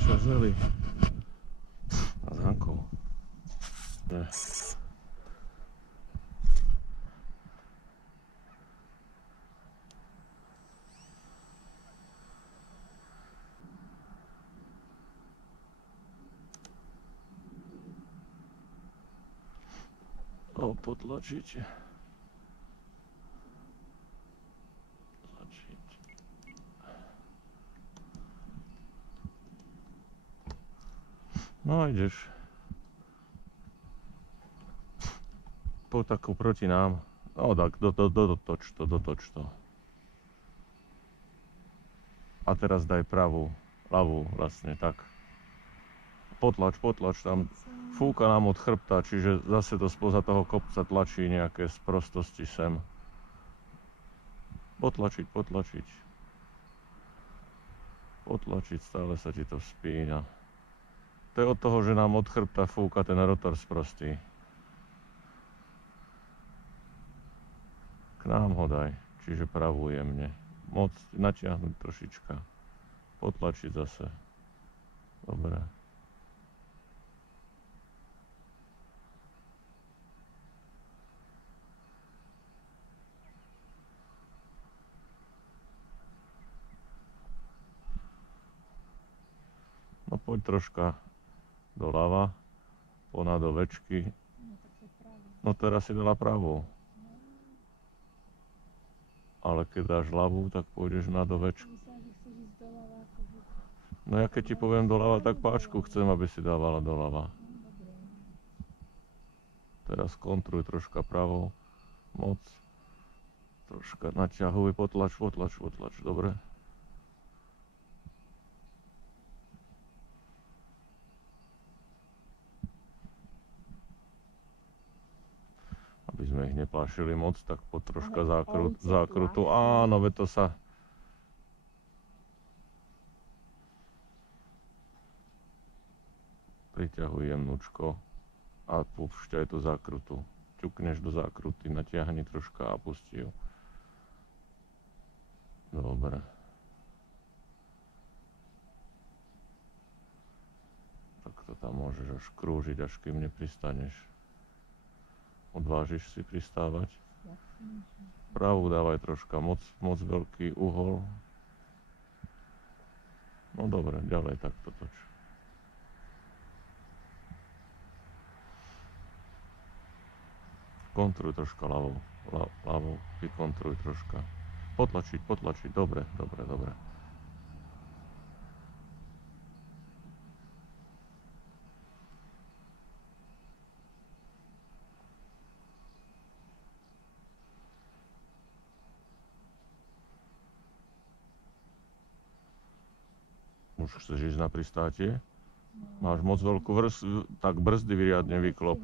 Čo zeli? A s Hankou. Ne. Potlačiť. No ideš. Po takú proti nám. No tak dotoč to. A teraz daj pravú, ľavú vlastne tak. Potlač tam. Fúka nám od chrbta, čiže zase to spoza toho kopca tlačí nejaké sprostosti sem. Potlačiť. Potlačiť, stále sa ti to spína. To je od toho, že nám od chrbta fúka ten rotor sprostý. K nám ho daj, čiže pravú jemne. Moc natiahnuť trošička. Potlačiť zase. Dobre. No poď troška doľava, ponad ovečky. No teraz si dala pravú. Ale keď dáš ľavú, tak pôjdeš na ovečky. No ja keď ti poviem doľava, tak páčku chcem, aby si dávala doľava. Teraz kontruj troška pravou. Moc. Troška naťahuj, potlač. Dobre. Aby sme ich neplášili moc, tak po troška zákrutu. Áno, veď to sa... Priťahuj jemnúčko a púšťaj do zákrutu. Ťukneš do zákruty, natiahni troška a pusti ju. Dobre. Tak to tam môžeš až krúžiť, až kým nepristaneš. Odvážiš si pristávať? Pravú dávaj troška, moc veľký uhol. No dobre, ďalej takto toč. Kontruj troška ľavou, vykontruj troška. Potlačiť, dobre. Už chceš ísť na pristátie? Máš moc veľkú tak brzdy vyriadne vyklop.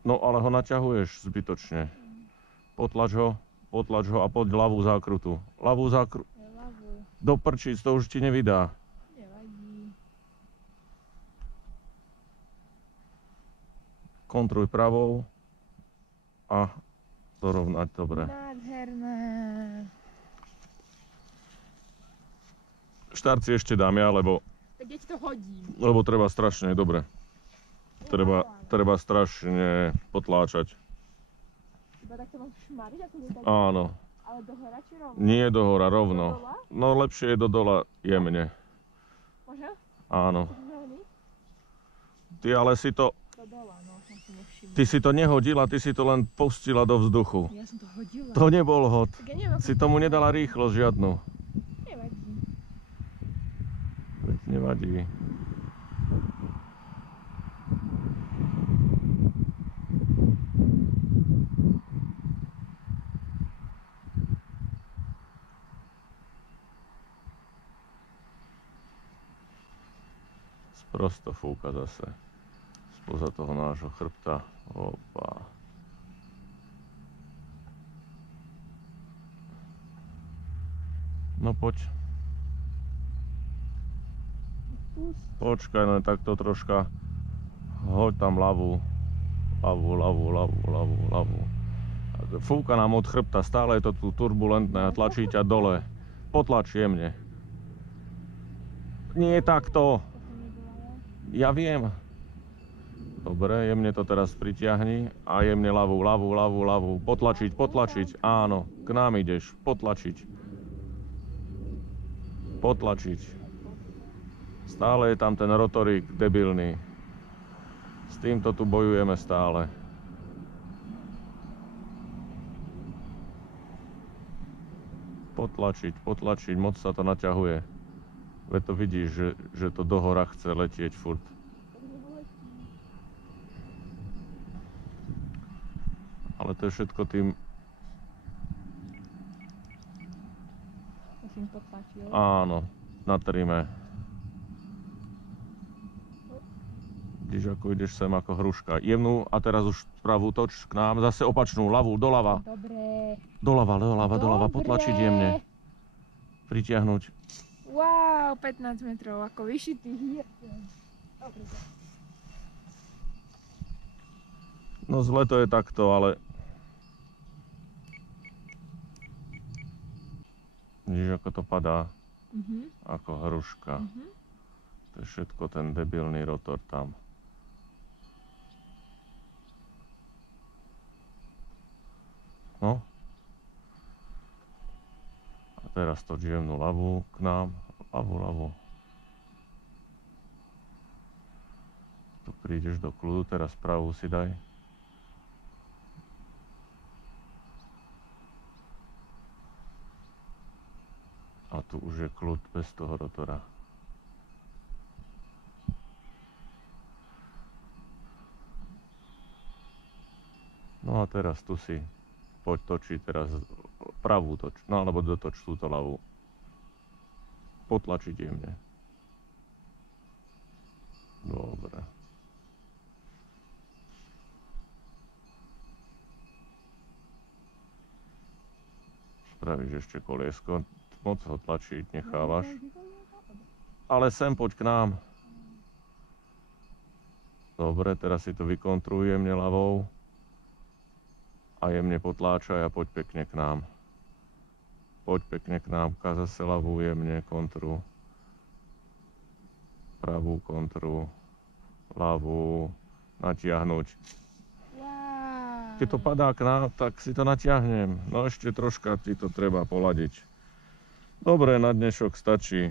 No ale ho naťahuješ zbytočne. Potlač ho a poď ľavú zákrutu. Do prčíc, to už ti nevydá. Kontruj pravou a dorovnať, dobre. Nádherné. Štart si ešte dám ja, lebo... Tak ja ti to hodím. Lebo treba strašne, dobre. Treba strašne potláčať. Iba tak to mám šmariť, ako lietať? Áno. Ale dohora či rovno? Nie dohora, rovno. Do dola? No lepšie je do dola jemne. Môže? Áno. Ty ale si to... Do dola, no, som si nevšimla. Ty si to nehodila, ty si to len pustila do vzduchu. Ja som to hodila. To nebol hod. Tak ja neviem, Si tomu nedala rýchlosť žiadnu. nevadí. Veď nevadí. Prosto fúka zase spoza toho nášho chrbta. Opa. No poď. Počkaj, no takto troška. Hoď tam ľavú. Fúka nám od chrbta, stále je to tu turbulentné a tlačí ťa dole. Potlač jemne. Nie takto. To sa nedoľava. Ja viem. Dobre, jemne to teraz pritiahni a jemne ľavú. Potlačiť. Áno, k nám ideš. Potlačiť. Stále je tam ten rotorík debilný. S týmto tu bojujeme stále. Potlačiť, moc sa to naťahuje. Veď to vidíš, že to do hora chce letieť furt. Ale to je všetko tým... Musím potlačil. Áno, na trime. Vidíš, ako ideš sem ako hruška. Jemnú a teraz už pravú toč k nám. Zase opačnú, ľavú, doľava. Dobre. Doľava, potlačiť jemne. Pritiahnuť. Wow, 15 metrov, ako vyšitý hýr. Dobre. No zle to je takto, ale... Vidíš, ako to padá. Ako hruška. To je všetko ten debilný rotor tam. No. A teraz toč jemnú ľavú k nám. Ľavú. Tu prídeš do kľudu, teraz pravú si daj. A tu už je kľud bez toho rotora. No a teraz tu si poď točiť teraz pravú toč, no alebo dotoč túto ľavú. Potlačiť jemne. Dobre. Spravíš ešte koliesko, moc ho tlačiť nechávaš. Ale sem poď k nám. Dobre, teraz si to vykontruj jemne ľavou. A jemne potláčaj a poď pekne k nám. Zase ľavú jemne kontru. Pravú kontru. Ľavú. Natiahnuť. Wow. Keď to padá k nám, tak si to natiahnem. No ešte troška ti to treba poladiť. Dobre, na dnešok stačí.